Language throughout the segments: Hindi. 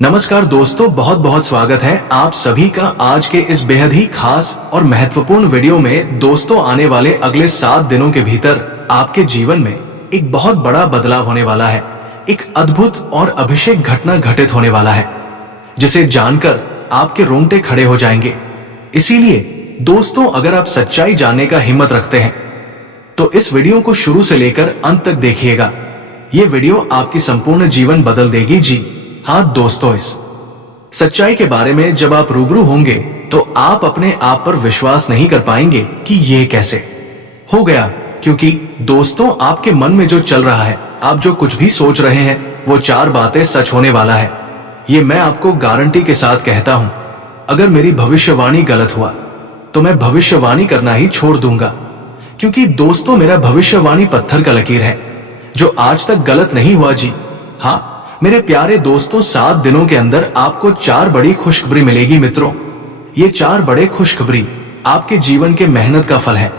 नमस्कार दोस्तों, बहुत बहुत स्वागत है आप सभी का आज के इस बेहद ही खास और महत्वपूर्ण वीडियो में। दोस्तों, आने वाले अगले 7 दिनों के भीतर आपके जीवन में एक बहुत बड़ा बदलाव होने वाला है। एक अद्भुत और अभिषेक घटना घटित होने वाला है जिसे जानकर आपके रोंगटे खड़े हो जाएंगे। इसीलिए दोस्तों, अगर आप सच्चाई जानने का हिम्मत रखते हैं तो इस वीडियो को शुरू से लेकर अंत तक देखिएगा। ये वीडियो आपकी संपूर्ण जीवन बदल देगी जी हाँ दोस्तों, इस सच्चाई के बारे में जब आप रूबरू होंगे तो आप अपने आप पर विश्वास नहीं कर पाएंगे कि ये कैसे हो गया। क्योंकि दोस्तों, आपके मन में जो चल रहा है, आप जो कुछ भी सोच रहे हैं, वो 4 बातें सच होने वाला है। ये मैं आपको गारंटी के साथ कहता हूं। अगर मेरी भविष्यवाणी गलत हुआ तो मैं भविष्यवाणी करना ही छोड़ दूंगा। क्योंकि दोस्तों, मेरा भविष्यवाणी पत्थर का लकीर है जो आज तक गलत नहीं हुआ जी हाँ मेरे प्यारे दोस्तों, 7 दिनों के अंदर आपको 4 बड़ी खुशखबरी मिलेगी मित्रों। ये 4 बड़े खुशखबरी आपके जीवन के मेहनत का फल है।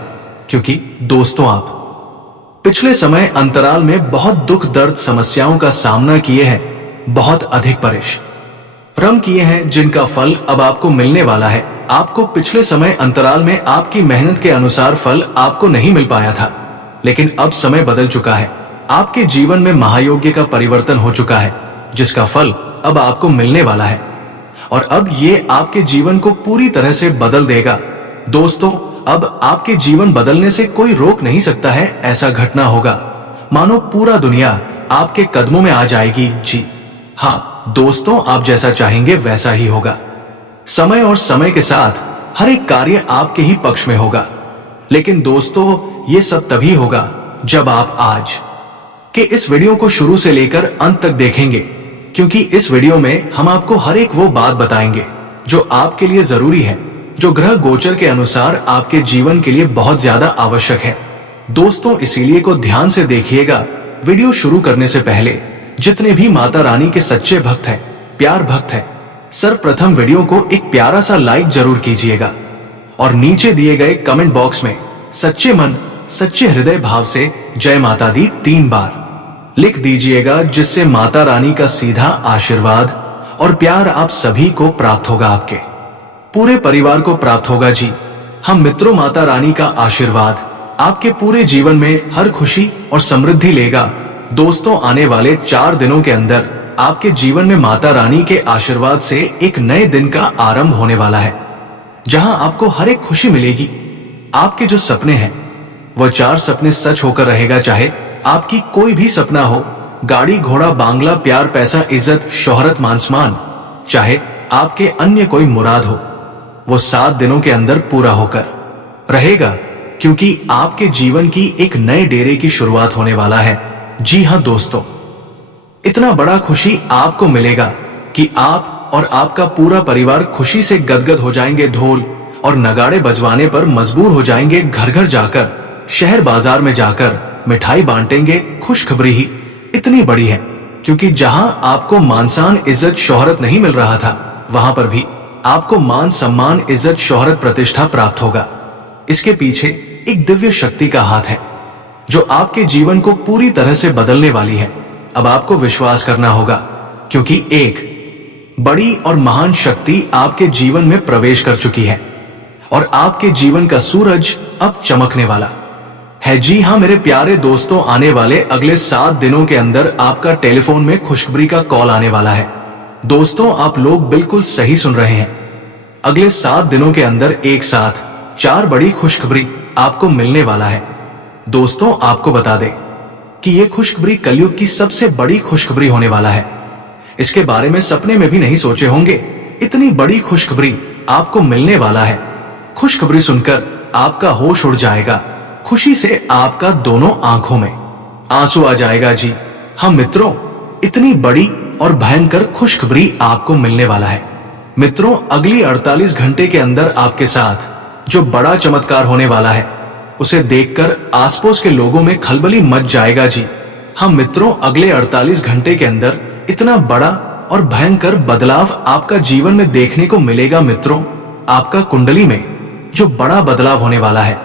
क्योंकि दोस्तों, आप पिछले समय अंतराल में बहुत दुख दर्द समस्याओं का सामना किए हैं, बहुत अधिक परिश्रम किए हैं, जिनका फल अब आपको मिलने वाला है। आपको पिछले समय अंतराल में आपकी मेहनत के अनुसार फल आपको नहीं मिल पाया था, लेकिन अब समय बदल चुका है। आपके जीवन में महायोग्य का परिवर्तन हो चुका है, जिसका फल अब आपको मिलने वाला है और अब ये आपके जीवन को पूरी तरह से बदल देगा। दोस्तों, अब आपके जीवन बदलने से कोई रोक नहीं सकता है। ऐसा घटना होगा मानो पूरा दुनिया आपके कदमों में आ जाएगी जी हाँ दोस्तों, आप जैसा चाहेंगे वैसा ही होगा। समय और समय के साथ हर एक कार्य आपके ही पक्ष में होगा। लेकिन दोस्तों, ये सब तभी होगा जब आप आज कि इस वीडियो को शुरू से लेकर अंत तक देखेंगे। क्योंकि इस वीडियो में हम आपको हर एक वो बात बताएंगे जो आपके लिए जरूरी है, जो ग्रह गोचर के अनुसार आपके जीवन के लिए बहुत ज्यादा आवश्यक है। दोस्तों, इसीलिए को ध्यान से देखिएगा। वीडियो शुरू करने से पहले जितने भी माता रानी के सच्चे भक्त हैं, प्यार भक्त हैं, सर्वप्रथम वीडियो को एक प्यारा सा लाइक जरूर कीजिएगा और नीचे दिए गए कमेंट बॉक्स में सच्चे मन सच्चे हृदय भाव से जय माता दी 3 बार लिख दीजिएगा, जिससे माता रानी का सीधा आशीर्वाद और प्यार आप सभी को प्राप्त होगा, आपके पूरे परिवार को प्राप्त होगा जी हम मित्रों, माता रानी का आशीर्वाद आपके पूरे जीवन में हर खुशी और समृद्धि लेगा। दोस्तों, आने वाले 4 दिनों के अंदर आपके जीवन में माता रानी के आशीर्वाद से एक नए दिन का आरंभ होने वाला है, जहां आपको हर एक खुशी मिलेगी। आपके जो सपने हैं वो 4 सपने सच होकर रहेगा। चाहे आपकी कोई भी सपना हो, गाड़ी घोड़ा बांग्ला प्यार पैसा इज्जत शोहरत मान सम्मान, चाहे आपके अन्य कोई मुराद हो, वो 7 दिनों के अंदर पूरा होकर रहेगा। क्योंकि आपके जीवन की एक नए डेरे की शुरुआत होने वाला है। जी हाँ दोस्तों, इतना बड़ा खुशी आपको मिलेगा कि आप और आपका पूरा परिवार खुशी से गदगद हो जाएंगे। ढोल और नगाड़े बजवाने पर मजबूर हो जाएंगे। घर घर जाकर, शहर बाजार में जाकर मिठाई बांटेंगे। खुशखबरी ही इतनी बड़ी है क्योंकि जहां आपको मान सम्मान इज्जत शोहरत नहीं मिल रहा था, वहां पर भी आपको मान सम्मान इज्जत शोहरत प्रतिष्ठा प्राप्त होगा। इसके पीछे एक दिव्य शक्ति का हाथ है जो आपके जीवन को पूरी तरह से बदलने वाली है। अब आपको विश्वास करना होगा, क्योंकि एक बड़ी और महान शक्ति आपके जीवन में प्रवेश कर चुकी है और आपके जीवन का सूरज अब चमकने वाला है। जी हाँ मेरे प्यारे दोस्तों, आने वाले अगले 7 दिनों के अंदर आपका टेलीफोन में खुशखबरी का कॉल आने वाला है। दोस्तों, आप लोग बिल्कुल सही सुन रहे हैं। अगले 7 दिनों के अंदर एक साथ 4 बड़ी खुशखबरी आपको मिलने वाला है। दोस्तों, आपको बता दें कि यह खुशखबरी कलयुग की सबसे बड़ी खुशखबरी होने वाला है। इसके बारे में सपने में भी नहीं सोचे होंगे। इतनी बड़ी खुशखबरी आपको मिलने वाला है। खुशखबरी सुनकर आपका होश उड़ जाएगा। खुशी से आपका दोनों आंखों में आंसू आ जाएगा जी हाँ मित्रों, इतनी बड़ी और भयंकर खुशखबरी आपको मिलने वाला है। मित्रों, अगली 48 घंटे के अंदर आपके साथ जो बड़ा चमत्कार होने वाला है, उसे देखकर आसपास के लोगों में खलबली मच जाएगा जी हाँ मित्रों, अगले 48 घंटे के अंदर इतना बड़ा और भयंकर बदलाव आपका जीवन में देखने को मिलेगा। मित्रों, आपका कुंडली में जो बड़ा बदलाव होने वाला है,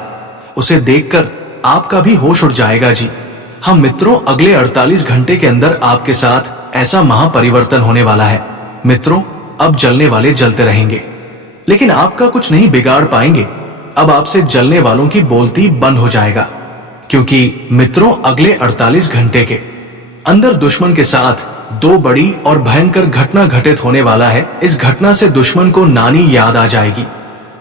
उसे देखकर आपका भी होश उड़ जाएगा जी हाँ मित्रों, अगले 48 घंटे के अंदर आपके साथ ऐसा महापरिवर्तन होने वाला है मित्रों, अब जलने वाले जलते रहेंगे, लेकिन आपका कुछ नहीं बिगाड़ पाएंगे। अब आपसे जलने वालों की बोलती बंद हो जाएगा, क्योंकि मित्रों अगले 48 घंटे के अंदर दुश्मन के साथ दो बड़ी और भयंकर घटना घटित होने वाला है। इस घटना से दुश्मन को नानी याद आ जाएगी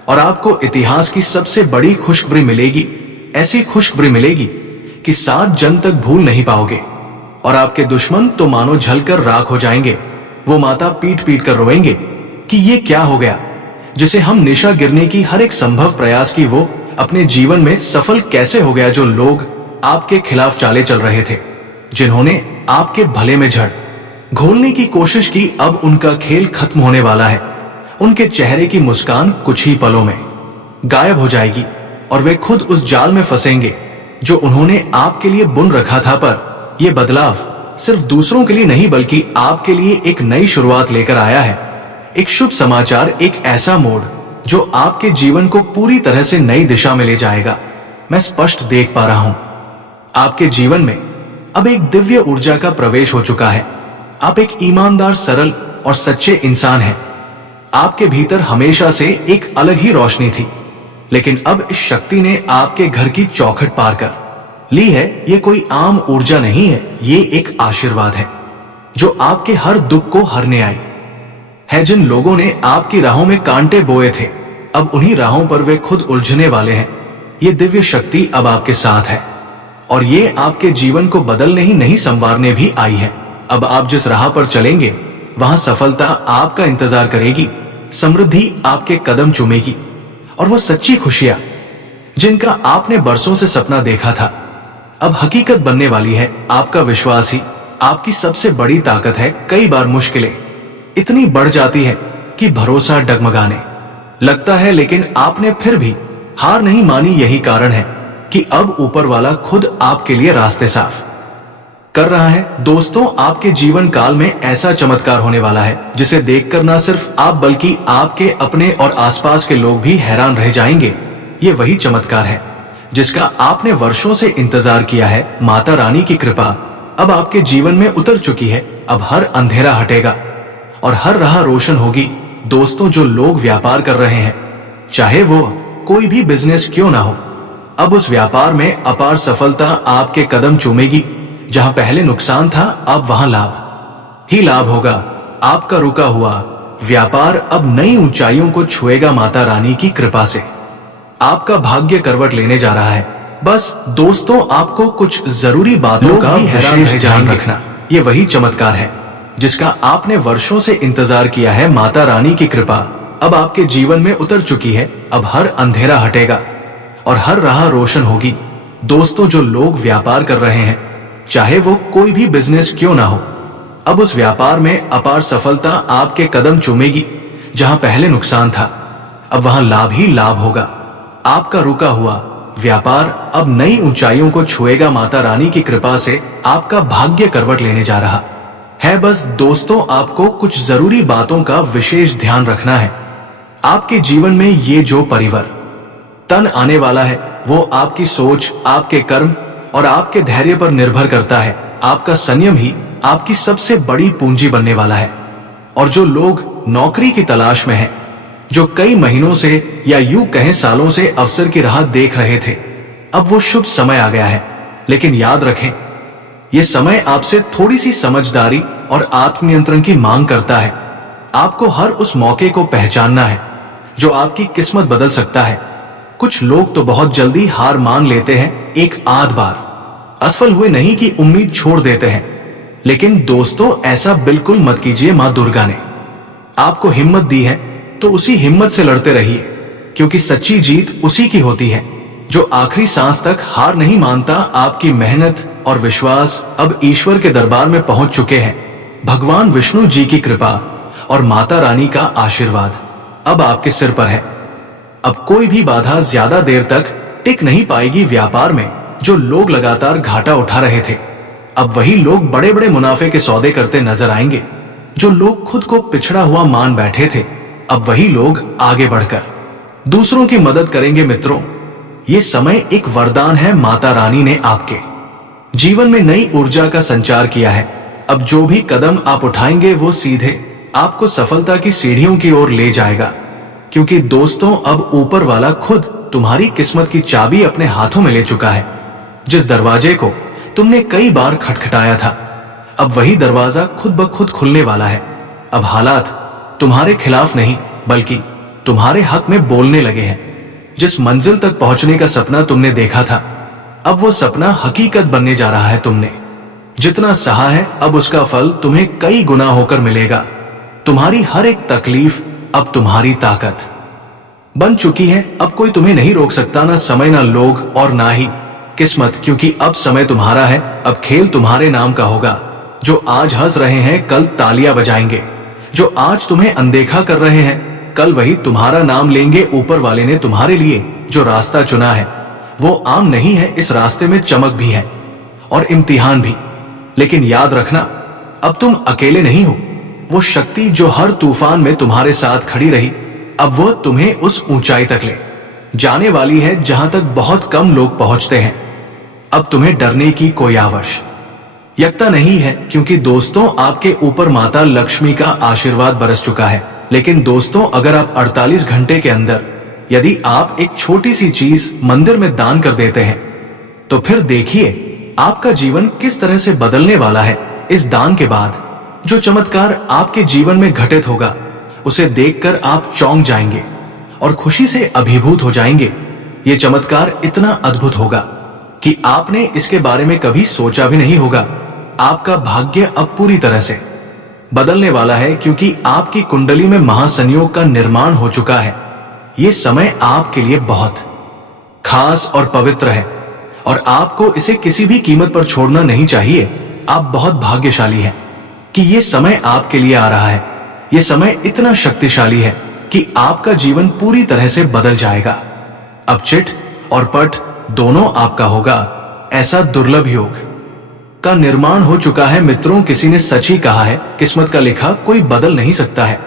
और आपको इतिहास की सबसे बड़ी खुशखबरी मिलेगी। ऐसी खुशखबरी मिलेगी कि 7 जन्म तक भूल नहीं पाओगे, और आपके दुश्मन तो मानो जलकर राख हो जाएंगे। वो माता पीट पीट कर रोएंगे कि ये क्या हो गया, जिसे हम निशा गिरने की हर एक संभव प्रयास की वो अपने जीवन में सफल कैसे हो गया। जो लोग आपके खिलाफ चाले चल रहे थे, जिन्होंने आपके भले में जड़ घोलने की कोशिश की, अब उनका खेल खत्म होने वाला है। उनके चेहरे की मुस्कान कुछ ही पलों में गायब हो जाएगी और वे खुद उस जाल में फंसेंगे जो उन्होंने आपके लिए बुन रखा था। पर यह बदलाव सिर्फ दूसरों के लिए नहीं, बल्कि आपके लिए एक नई शुरुआत लेकर आया है। एक शुभ समाचार, एक ऐसा मोड़ जो आपके जीवन को पूरी तरह से नई दिशा में ले जाएगा। मैं स्पष्ट देख पा रहा हूं, आपके जीवन में अब एक दिव्य ऊर्जा का प्रवेश हो चुका है। आप एक ईमानदार, सरल और सच्चे इंसान हैं। आपके भीतर हमेशा से एक अलग ही रोशनी थी, लेकिन अब इस शक्ति ने आपके घर की चौखट पार कर ली है। ये कोई आम ऊर्जा नहीं है, ये एक आशीर्वाद है जो आपके हर दुख को हरने आई है। जिन लोगों ने आपकी राहों में कांटे बोए थे, अब उन्हीं राहों पर वे खुद उलझने वाले हैं। ये दिव्य शक्ति अब आपके साथ है और ये आपके जीवन को बदलने ही नहीं, संवारने भी आई है। अब आप जिस राह पर चलेंगे, वहां सफलता आपका इंतजार करेगी, समृद्धि आपके कदम चूमेगी, और वो सच्ची खुशियां जिनका आपने बरसों से सपना देखा था, अब हकीकत बनने वाली है। आपका विश्वास ही आपकी सबसे बड़ी ताकत है। कई बार मुश्किलें इतनी बढ़ जाती है कि भरोसा डगमगाने लगता है, लेकिन आपने फिर भी हार नहीं मानी। यही कारण है कि अब ऊपर वाला खुद आपके लिए रास्ते साफ कर रहा है। दोस्तों, आपके जीवन काल में ऐसा चमत्कार होने वाला है जिसे देखकर ना सिर्फ आप बल्कि आपके अपने और आसपास के लोग भी हैरान रह जाएंगे। ये वही चमत्कार है जिसका आपने वर्षों से इंतजार किया है। माता रानी की कृपा अब आपके जीवन में उतर चुकी है। अब हर अंधेरा हटेगा और हर राह रोशन होगी। दोस्तों, जो लोग व्यापार कर रहे हैं, चाहे वो कोई भी बिजनेस क्यों ना हो, अब उस व्यापार में अपार सफलता आपके कदम चूमेगी। जहां पहले नुकसान था, अब वहां लाभ ही लाभ होगा। आपका रुका हुआ व्यापार अब नई ऊंचाइयों को छुएगा। माता रानी की कृपा से आपका भाग्य करवट लेने जा रहा है। बस दोस्तों, आपको कुछ जरूरी बातों का विशेष ध्यान रखना। ये वही चमत्कार है जिसका आपने वर्षों से इंतजार किया है। माता रानी की कृपा अब आपके जीवन में उतर चुकी है। अब हर अंधेरा हटेगा और हर राह रोशन होगी। दोस्तों, जो लोग व्यापार कर रहे हैं, चाहे वो कोई भी बिजनेस क्यों ना हो, अब उस व्यापार में अपार सफलता आपके कदम चूमेगी। जहां पहले नुकसान था, अब वहां लाभ ही लाभ होगा। आपका रुका हुआ व्यापार अब नई ऊंचाइयों को छुएगा। माता रानी की कृपा से आपका भाग्य करवट लेने जा रहा है। बस दोस्तों, आपको कुछ जरूरी बातों का विशेष ध्यान रखना है। आपके जीवन में ये जो परिवर्तन आने वाला है, वो आपकी सोच, आपके कर्म और आपके धैर्य पर निर्भर करता है। आपका संयम ही आपकी सबसे बड़ी पूंजी बनने वाला है। और जो लोग नौकरी की तलाश में हैं, जो कई महीनों से या यूं कहें सालों से अवसर की राह देख रहे थे, अब वो शुभ समय आ गया है। लेकिन याद रखें, यह समय आपसे थोड़ी सी समझदारी और आत्मनियंत्रण की मांग करता है। आपको हर उस मौके को पहचानना है जो आपकी किस्मत बदल सकता है। कुछ लोग तो बहुत जल्दी हार मान लेते हैं, एक आध बार असफल हुए नहीं की उम्मीद छोड़ देते हैं। लेकिन दोस्तों, ऐसा बिल्कुल मत कीजिए। मां दुर्गा ने आपको हिम्मत दी है, तो उसी हिम्मत से लड़ते रहिए, क्योंकि सच्ची जीत उसी की होती है जो आखिरी सांस तक हार नहीं मानता। आपकी मेहनत और विश्वास अब ईश्वर के दरबार में पहुंच चुके हैं। भगवान विष्णु जी की कृपा और माता रानी का आशीर्वाद अब आपके सिर पर है। अब कोई भी बाधा ज्यादा देर तक टिक नहीं पाएगी। व्यापार में जो लोग लगातार घाटा उठा रहे थे, अब वही लोग बड़े बड़े मुनाफे के सौदे करते नजर आएंगे। जो लोग खुद को पिछड़ा हुआ मान बैठे थे, अब वही लोग आगे बढ़कर दूसरों की मदद करेंगे। मित्रों, ये समय एक वरदान है। माता रानी ने आपके जीवन में नई ऊर्जा का संचार किया है। अब जो भी कदम आप उठाएंगे, वो सीधे आपको सफलता की सीढ़ियों की ओर ले जाएगा। क्योंकि दोस्तों, अब ऊपर वाला खुद तुम्हारी किस्मत की चाबी अपने हाथों में ले चुका है। जिस दरवाजे को तुमने कई बार खटखटाया था, अब वही दरवाजा खुद ब खुद खुलने वाला है। अब हालात तुम्हारे खिलाफ नहीं, बल्कि तुम्हारे हक में बोलने लगे हैं। जिस मंजिल तक पहुंचने का सपना तुमने देखा था, अब वो सपना हकीकत बनने जा रहा है। तुमने जितना सहा है, अब उसका फल तुम्हें कई गुना होकर मिलेगा। तुम्हारी हर एक तकलीफ अब तुम्हारी ताकत बन चुकी है। अब कोई तुम्हें नहीं रोक सकता, ना समय, ना लोग और ना ही किस्मत। क्योंकि अब समय तुम्हारा है, अब खेल तुम्हारे नाम का होगा। जो आज हंस रहे हैं, कल तालियां बजाएंगे। जो आज तुम्हें अनदेखा कर रहे हैं, कल वही तुम्हारा नाम लेंगे। ऊपर वाले ने तुम्हारे लिए जो रास्ता चुना है, वो आम नहीं है। इस रास्ते में चमक भी है और इम्तिहान भी। लेकिन याद रखना, अब तुम अकेले नहीं हो। वो शक्ति जो हर तूफान में तुम्हारे साथ खड़ी रही, अब वो तुम्हें उस ऊंचाई तक ले जाने वाली है जहां तक बहुत कम लोग पहुंचते हैं। अब तुम्हें डरने की कोई आवश्यकता नहीं है। क्योंकि दोस्तों, आपके ऊपर माता लक्ष्मी का आशीर्वाद बरस चुका है। लेकिन दोस्तों, अगर आप 48 घंटे के अंदर यदि आप एक छोटी सी चीज मंदिर में दान कर देते हैं, तो फिर देखिए आपका जीवन किस तरह से बदलने वाला है। इस दान के बाद जो चमत्कार आपके जीवन में घटित होगा, उसे देखकर आप चौंक जाएंगे और खुशी से अभिभूत हो जाएंगे। ये चमत्कार इतना अद्भुत होगा कि आपने इसके बारे में कभी सोचा भी नहीं होगा। आपका भाग्य अब पूरी तरह से बदलने वाला है, क्योंकि आपकी कुंडली में महासंयोग का निर्माण हो चुका है। ये समय आपके लिए बहुत खास और पवित्र है और आपको इसे किसी भी कीमत पर छोड़ना नहीं चाहिए। आप बहुत भाग्यशाली हैं कि ये समय आपके लिए आ रहा है। ये समय इतना शक्तिशाली है कि आपका जीवन पूरी तरह से बदल जाएगा। अब चिट और पट दोनों आपका होगा। ऐसा दुर्लभ योग का निर्माण हो चुका है। मित्रों, किसी ने सच ही कहा है, किस्मत का लिखा कोई बदल नहीं सकता है।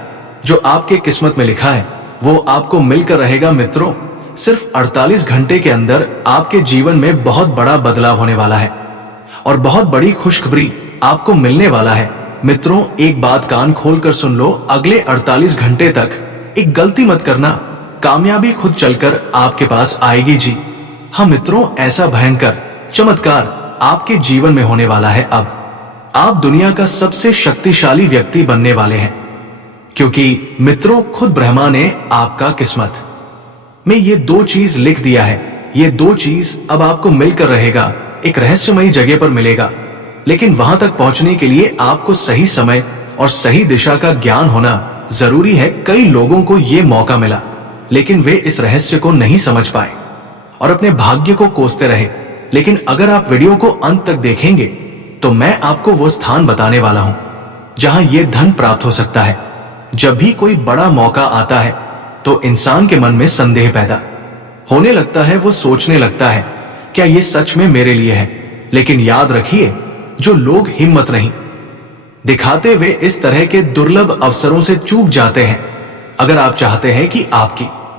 जो आपके किस्मत में लिखा है, वो आपको मिलकर रहेगा। मित्रों, सिर्फ 48 घंटे के अंदर आपके जीवन में बहुत बड़ा बदलाव होने वाला है और बहुत बड़ी खुशखबरी आपको मिलने वाला है। मित्रों, एक बात कान खोलकर सुन लो, अगले 48 घंटे तक एक गलती मत करना। कामयाबी खुद चलकर आपके पास आएगी जी। हाँ मित्रों, ऐसा भयंकर चमत्कार आपके जीवन में होने वाला है। अब आप दुनिया का सबसे शक्तिशाली व्यक्ति बनने वाले हैं, क्योंकि मित्रों, खुद ब्रह्मा ने आपका किस्मत में ये दो चीज लिख दिया है। ये दो चीज अब आपको मिलकर रहेगा, एक रहस्यमयी जगह पर मिलेगा। लेकिन वहां तक पहुंचने के लिए आपको सही समय और सही दिशा का ज्ञान होना जरूरी है। कई लोगों को ये मौका मिला, लेकिन वे इस रहस्य को नहीं समझ पाए और अपने भाग्य को कोसते रहे। लेकिन अगर आप वीडियो को अंत तक देखेंगे, तो मैं आपको वो स्थान बताने वाला हूं जहां ये धन प्राप्त हो सकता है। जब भी कोई बड़ा मौका आता है, तो इंसान के मन में संदेह पैदा होने लगता है। वो सोचने लगता है, क्या ये सच में मेरे लिए है? लेकिन याद रखिए, जो लोग हिम्मत नहीं दिखाते, वे इस तरह के दुर्लभ अवसरों से चूक जाते हैं। अगर आप चाहते हैं कि आपकी